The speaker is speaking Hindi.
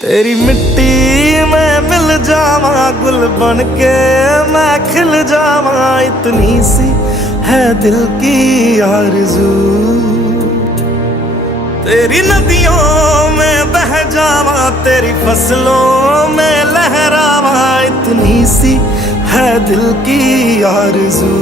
तेरी मिट्टी में मिल जावा, गुल बन के मैं खिल जावा, इतनी सी है दिल की आरज़ू। तेरी नदियों में बह जावा, तेरी फसलों में लहरावा, इतनी सी है दिल की आरज़ू।